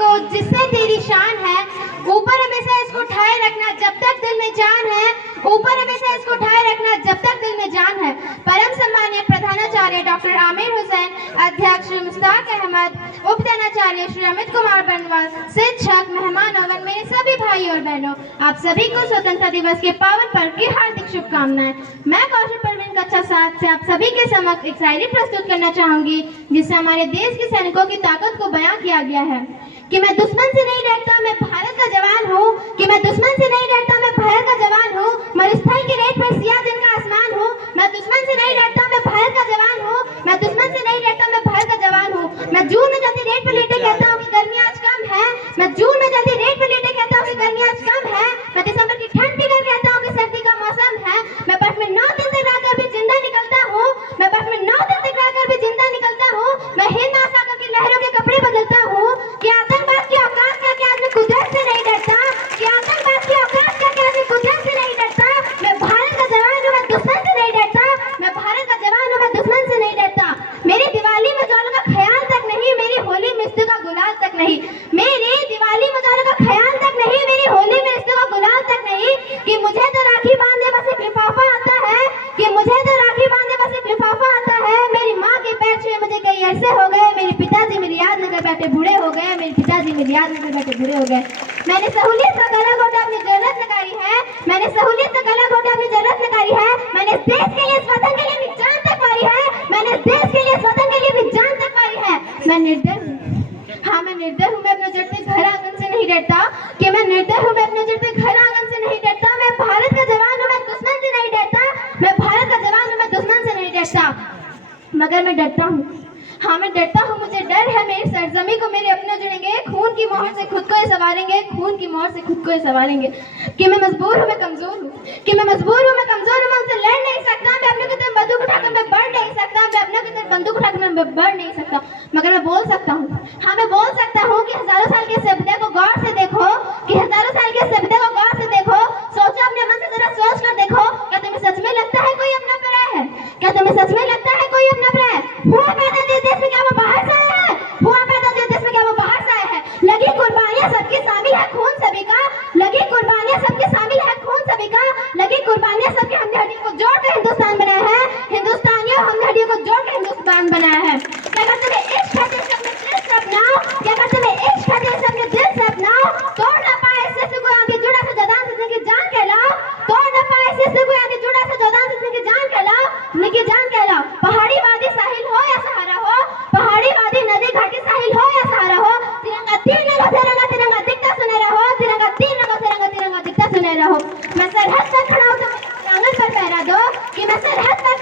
को जिससे तेरी शान है, ऊपर हमेशा इसको उठाए रखना जब तक दिल में जान है, ऊपर हमेशा इसको उठाए रखना जब तक दिल में जान है। परम सम्मानीय प्रधानाचार्य डॉक्टर आमिर हुसैन, अध्यक्ष श्री मुश्ताक अहमद, उपप्रधानाचार्य श्री अमित कुमार बनवाल, शिक्षक, मेहमानों, मेरे सभी भाई और बहनों, आप सभी को स्वतंत्रता दिवस के पावन पर्व की हार्दिक शुभकामनाएं। मैं कौशल परवीन कक्षा 7 से आप सभी के समक्ष एक शायरी प्रस्तुत करना चाहूंगी, जिससे हमारे देश के सैनिकों की ताकत को बयां किया गया है कि मैं दुश्मन से नहीं डरता, मैं भारत का जवान हूँ। कि मैं दुश्मन से नहीं डरता, मैं भारत का जवान हूँ। मरुस्थल की रेत पर सियाचिन का आसमान हूँ। मैं दुश्मन से नहीं डरता, मैं भारत का जवान हूँ। मैं दुश्मन से नहीं डरता, मैं भारत का जवान हूँ। मैं जून में जल्दी रेत पर लेटे कहता हूँ कि गर्मी आज कम है। मैं जून में जल्दी रेत पर लेटे कहता हूँ कि गर्मी आज कम है। मैं दिसंबर की ठंड पिघल कहता हूँ कि सर्दी का मौसम है। मैं बर्फ में 9 दिन तक रहकर भी जिंदा निकलता हूँ। मैं बर्फ में 9 दिन तक रहकर भी जिंदा निकलता हूँ। मैं हिंद महासागर की लहरों के कपड़े बदलता हूँ। कि आतंकवाद की औकात क्या कि आदमी कुदरत से नहीं डरता। कि आतंकवाद की औकात क्या कि आदमी कुदरत से नहीं डरता। मैं भारत का जवान हूँ, मैं दुश्मन से नहीं डरता। मैं भारत का जवान हूँ, मैं दुश्मन से नहीं डरता। मेरी दिवाली में उजालों का ख्याल तक नहीं, मेरी होली में रिश्तों का गुलाल तक नहीं। मेरी दिवाली में उजालों का ख्याल तक नहीं, मेरी होली में रिश्तों का गुलाल तक नहीं। कि मुझे तो राखी बांधने बस एक लिफाफा आता है। कि मुझे तो राखी बांधने बस एक लिफाफा आता है। मेरी माँ के पैर छुए मुझे कई अरसे हो गए। मेरे पिताजी मेरी याद न कर बैठे बूढ़े हो गए। मेरे पिताजी मेरी याद न कर बैठे बूढ़े हो गए। मैंने सहूलियत का गला घोटा अपनी जरूरत नकारी है। मैंने सहूलियत का गला घोटा अपनी जरूरत नकारी है। मैंने इस देश के लिए, इस वतन के लिए भी जान तक मारी है। मैंने इस देश के लिए, इस वतन के लिए भी जान तक मारी है। मैं निर्डर हूँ, हाँ मैं निर्डर हूँ। मैं अपने जड़ते घर आंगन से नहीं डरता। कि मैं निर्डर हूँ, मैं अपने जड़ते घर आंगन से नहीं डरता। मैं भारत का जवान हूँ, मैं दुश्मन से नहीं डरता। मैं भारत का जवान हूँ, मैं दुश्मन से नहीं डरता। मगर मैं डरता हूँ, हाँ मैं डरता हूँ। मुझे डर है मेरी सरजमी को मेरे अपने जुड़ेंगे, खून की मोहर से खुद को ही संवारेंगे, खून की मोहर से खुद को ही संवारेंगे। कि मैं मजबूर हूँ, मैं कमजोर हूँ। कि मैं मजबूर हूँ, मैं कमजोर हूँ। मैं उनसे लड़ नहीं सकता। मैं अपने की तरफ बंदूक उठाकर मैं बढ़ नहीं सकता। मैं अपने की तरफ बंदूक उठाकर मैं बढ़ नहीं सकता। मगर मैं बोल सकता हूँ, हाँ मैं बोल सकता हूँ कि हजारों साल के सभ्यता को गौर से देखो। कि हजारों साल के सभ्यता को गौर से देखो। सोचो, अपने मन से जरा सोच कर देखो। क्या तुम्हें सच में लगता है कोई अपना पराया है? क्या तुम्हें सच में लगता है कोई अपना पराया है? हुआ पैदा जिस देश में, क्या वो बाहर से आया है? हुआ पैदा जिस देश में, क्या वो बाहर से आया है? लगी कुर्बानियां सबकी शामिल है, खून सभी का। लगी कुर्बानियां सबकी शामिल है, खून सभी का। लगी कुर्बानियां सबकी हमने हड्डियों को जोड़कर हिंदुस्तान बनाया है। हिंदुस्तानियों हमने हड्डियों को जोड़कर हिंदुस्तान बनाया है। क्या अगर तुम्हें इश्क है तो अपने दिल से अपनाओ। क्या अगर तुम्हें इश्क है तो अपने दिल से अपनाओ। तोड़ ना पाए इससे से कोई आगे जुड़ा से जदान से जिंदगी जान कहलाओ। तोड़ ना पाए इससे से कोई आगे जुड़ा से जदान से जिंदगी जान कहलाओ। जिंदगी जान कहलाओ। पहाड़ी वादी साहिल हो या सहारा हो, पहाड़ी वादी नदी घाटी साहिल हो या सहारा हो, तिरंगा तीन रंगों से रंगा, तिरंगा दिखता सुनहरा हो। तिरंगा तीन रंगों से रंगा, तिरंगा दिखता सुनहरा हो। मैं सरहद पर खड़ा हूँ तो आंगन पर पहरा दो। कि मैं सरहद पर